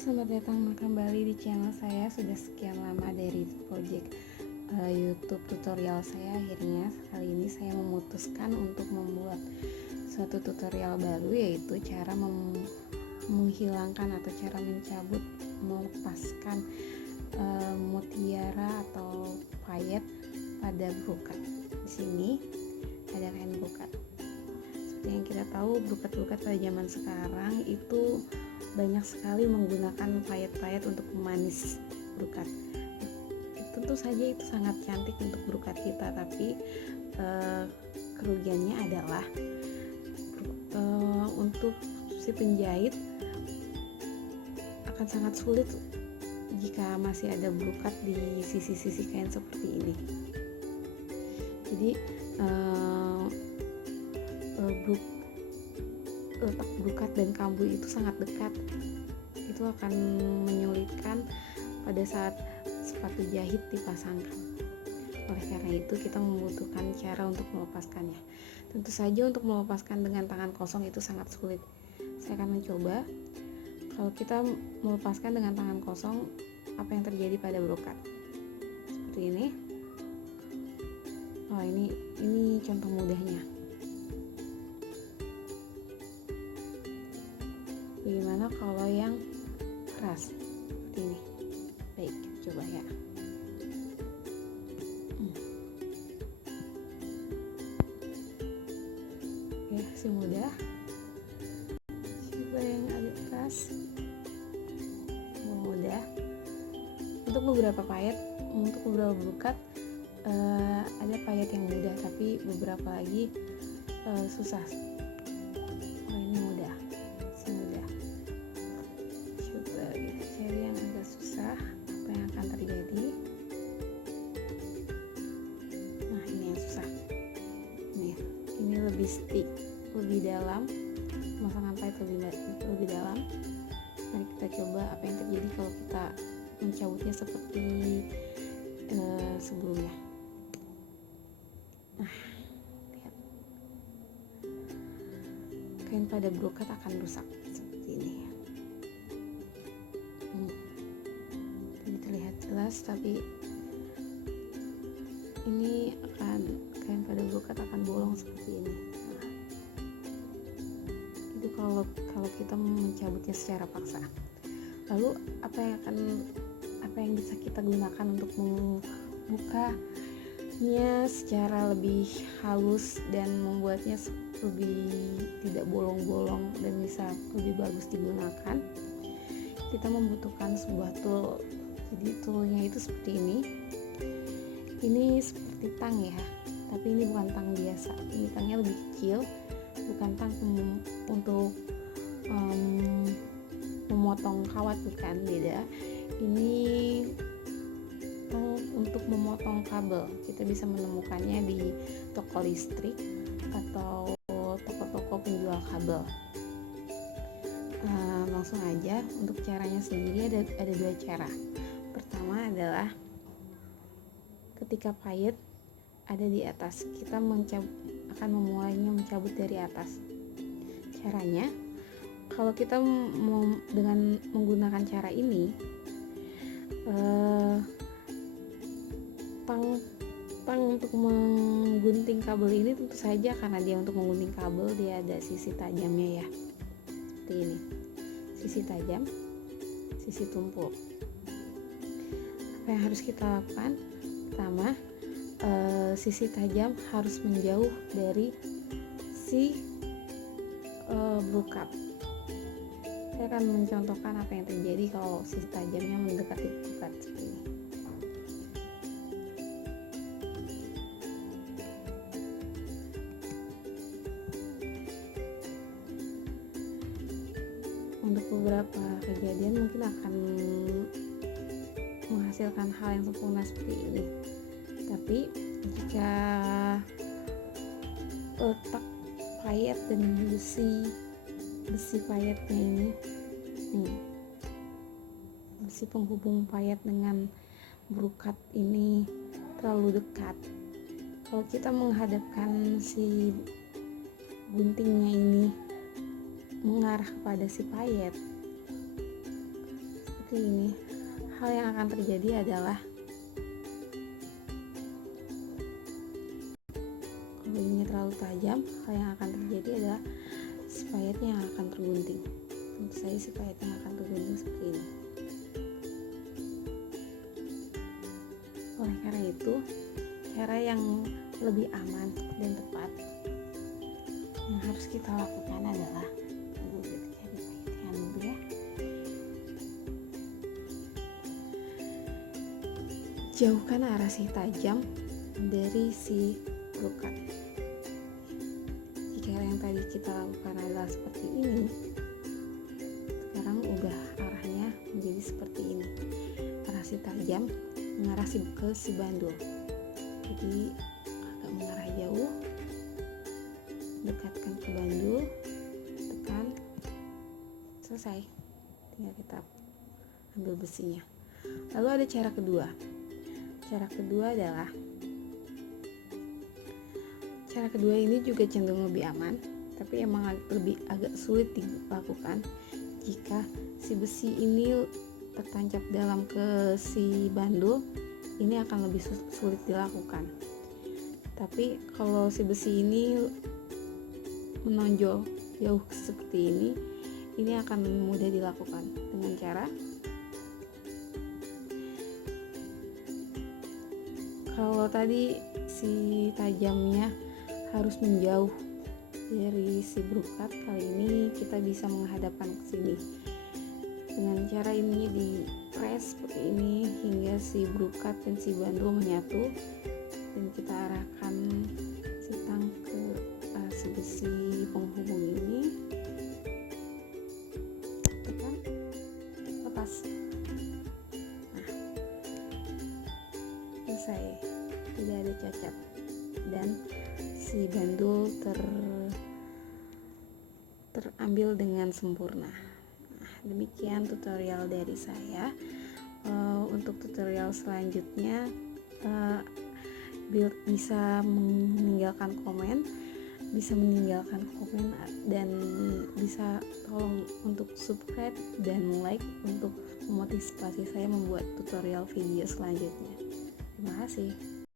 Selamat datang kembali di channel saya. Sudah sekian lama dari project YouTube tutorial saya. Akhirnya kali ini saya memutuskan untuk membuat suatu tutorial baru, yaitu cara menghilangkan atau cara melepaskan mutiara atau payet pada brokat. Di sini ada kain brokat. Seperti yang kita tahu, brokat-brokat pada zaman sekarang itu banyak sekali menggunakan payet-payet untuk memanis brokat. Tentu saja itu sangat cantik untuk brokat kita, tapi kerugiannya adalah untuk si penjahit akan sangat sulit jika masih ada brokat di sisi-sisi kain seperti ini. Jadi letak brokat dan kambuh itu sangat dekat. Itu akan menyulitkan pada saat sepatu jahit dipasangkan. Oleh karena itu kita membutuhkan cara untuk melepaskannya. Tentu saja untuk melepaskan dengan tangan kosong itu sangat sulit. Saya akan mencoba. Kalau kita melepaskan dengan tangan kosong, apa yang terjadi pada brokat? Seperti ini. Oh, ini contoh mudahnya. Bagaimana kalau yang keras seperti ini? Baik, coba ya. Oke, masih mudah. Coba yang agak keras. Mudah. Untuk beberapa payet, untuk beberapa brokat ada payet yang mudah, tapi beberapa lagi susah. Oh, ini mudah. Cari yang agak susah, apa yang akan terjadi? Nah, ini yang susah. Ini lebih stick, lebih dalam, pemasangan payet lebih dalam. Mari kita coba apa yang terjadi kalau kita mencabutnya seperti sebelumnya. Nah, lihat, kain pada brokat akan rusak seperti ini. Terlihat jelas, tapi ini kain pada brokat akan bolong seperti ini. Nah, itu kalau kita mencabutnya secara paksa. Lalu apa yang bisa kita gunakan untuk membukanya secara lebih halus dan membuatnya lebih tidak bolong-bolong dan bisa lebih bagus digunakan? Kita membutuhkan sebuah tool. Jadi toolnya itu seperti ini. Ini seperti tang ya, tapi ini bukan tang biasa. Ini tangnya lebih kecil, bukan tang untuk memotong kawat, bukan, beda. Ini tang untuk memotong kabel. Kita bisa menemukannya di toko listrik atau toko-toko penjual kabel. Langsung aja, untuk caranya sendiri ada dua cara. Pertama adalah ketika payet ada di atas, kita akan memulainya mencabut dari atas. Caranya, kalau kita dengan menggunakan cara ini, tang untuk menggunting kabel ini tentu saja karena dia untuk menggunting kabel dia ada sisi tajamnya ya, seperti ini. Sisi tajam, sisi tumpul. Apa yang harus kita lakukan? Pertama, sisi tajam harus menjauh dari si brokat. Saya akan mencontohkan apa yang terjadi kalau sisi tajamnya mendekati brokat seperti ini. Untuk beberapa kejadian mungkin akan menghasilkan hal yang sempurna seperti ini, tapi jika letak payet dan besi payetnya ini, besi penghubung payet dengan brokat ini terlalu dekat, kalau kita menghadapkan si guntingnya ini mengarah kepada si payet, seperti ini, hal yang akan terjadi adalah kalau ini terlalu tajam, hal yang akan terjadi adalah spayetnya yang akan tergunting. Tentu saja spayetnya akan tergunting seperti ini. Oleh karena itu, cara yang lebih aman dan tepat yang harus kita lakukan adalah jauhkan arah si tajam dari si brokat. Jika yang tadi kita lakukan adalah seperti ini, sekarang udah arahnya menjadi seperti ini. Arah si tajam mengarah ke si bandul. Jadi agak mengarah jauh, dekatkan ke bandul, tekan, selesai. Tinggal kita ambil besinya. Lalu ada cara kedua. Cara kedua ini juga cenderung lebih aman, tapi emang agak sulit dilakukan jika si besi ini tertancap dalam ke si bandul. Ini akan lebih sulit dilakukan. Tapi kalau si besi ini menonjol jauh seperti ini akan mudah dilakukan dengan cara kalau tadi si tajamnya harus menjauh dari si brokat, kali ini kita bisa menghadapkan ke sini. Dengan cara ini di-press seperti ini hingga si brokat dan si bandul menyatu, dan kita arahkan si tang ke si besi penghubung ini. Tekan, lepas. Nah, selesai, tidak ada cacat dan si bandul terambil dengan sempurna. Nah, demikian tutorial dari saya. Untuk tutorial selanjutnya bisa meninggalkan komen dan bisa tolong untuk subscribe dan like untuk memotivasi saya membuat tutorial video selanjutnya. Terima kasih.